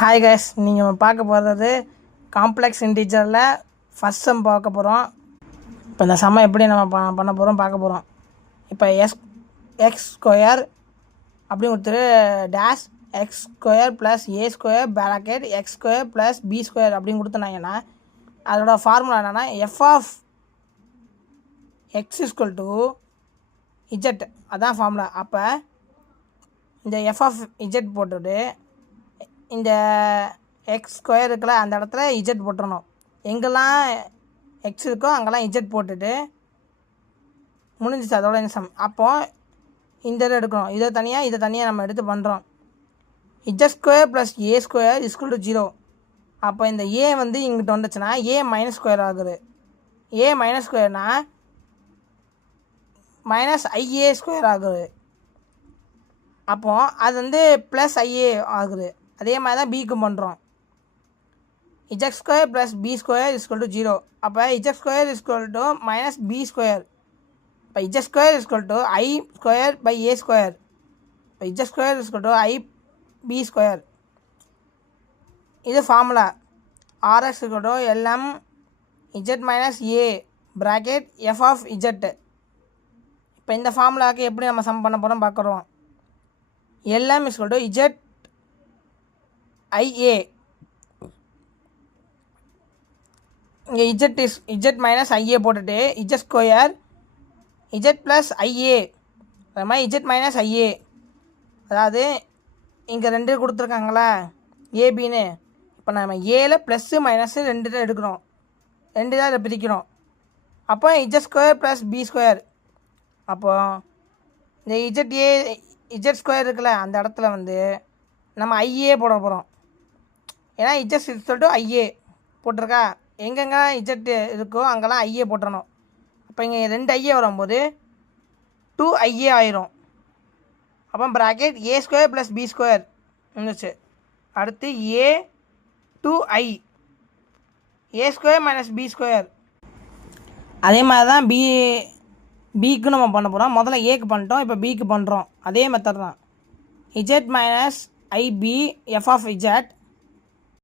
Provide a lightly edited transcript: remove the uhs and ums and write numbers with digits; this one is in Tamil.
ஹாய் கைஸ், நீங்கள் பார்க்க போகிறது காம்ப்ளெக்ஸ் இன்டீஜரில் ஃபஸ்ட் சம் பார்க்க போகிறோம். இப்போ இந்த சம்மை எப்படி நம்ம பண்ண போகிறோம் பார்க்க போகிறோம். இப்போ எக்ஸ் ஸ்கொயர் அப்படின்னு கொடுத்துரு dash x square plus a square bracket x square plus b square அப்படின்னு கொடுத்தனாங்கன்னா அதோட ஃபார்முலா என்னென்னா f of x equal to z, அதான் ஃபார்முலா. அப்போ இந்த எஃப் ஆஃப் இஜெட் போட்டுட்டு இந்த எக்ஸ் ஸ்கொயர் இருக்குல்ல அந்த இடத்துல இஜெட் போட்டுறணும். எங்கெல்லாம் எக்ஸ் இருக்கோ அங்கெல்லாம் இஜெட் போட்டுட்டு முடிஞ்சிச்சு அதோட இந்த சம். அப்போது இந்த இதை எடுக்கணும், இதை தனியாக நம்ம எடுத்து பண்ணுறோம். Z square plus a square equal to 0. அப்போ இந்த ஏ வந்து இங்கிட்ட வந்துச்சுன்னா ஏ மைனஸ் ஸ்கொயர் ஆகுது. ஏ மைனஸ் ஸ்கொயர்னா மைனஸ் ஐஏ ஸ்கொயர் ஆகுது. அப்போது அது வந்து ப்ளஸ் ஐஏ ஆகுது. அதே மாதிரி தான் பிக்கு பண்ணுறோம். Z square plus b square equal to 0. அப்போ z square equal to minus b square. இப்போ z square equal to i square by a square. இப்போ z square equal to i b square. இது formula. RX equal to LM z minus a bracket f of z. இப்போ இந்த ஃபார்முலாவுக்கு எப்படி நம்ம சம் பண்ண போகிறோம் பார்க்குறோம். LM equal to z IA, இங்கே இஜெட் மைனஸ் ஐஏ போட்டுட்டு Z square z plus i a, அது மாதிரி இஜெட் மைனஸ் ஐஏ. அதாவது இங்கே ரெண்டு கொடுத்துருக்காங்களா ஏபின்னு. இப்போ நம்ம ஏல ப்ளஸ்ஸு மைனஸு ரெண்டு தான் எடுக்கிறோம், ரெண்டு தான் இதை பிரிக்கிறோம். அப்போ z square plus b square. அப்போது இந்த இஜெட் ஸ்கொயர் இருக்குல்ல அந்த இடத்துல வந்து நம்ம ஐஏ போட போகிறோம். ஏன்னா இஜெட் ஈக்குவல் டு ஐஏ போட்டிருக்கா, எங்கெங்கே இஜெட் இருக்கோ அங்கெல்லாம் ஐஏ போட்டுறணும். அப்போ இங்கே 2 ஐஏ வரும்போது 2 ஐஏ ஆயிரும். அப்போ ப்ராக்கெட் ஏ ஸ்கொயர் ப்ளஸ் பி ஸ்கொயர் இருந்துச்சு. அடுத்து ஏ 2i ஏ ஸ்கொயர் மைனஸ் பி ஸ்கொயர். அதே மாதிரி தான் பிக்கு நம்ம பண்ண போகிறோம். முதல்ல ஏக்கு பண்ணிட்டோம், இப்போ பிக்கு பண்ணுறோம். அதே மெத்தட் தான். Z minus i b f of Z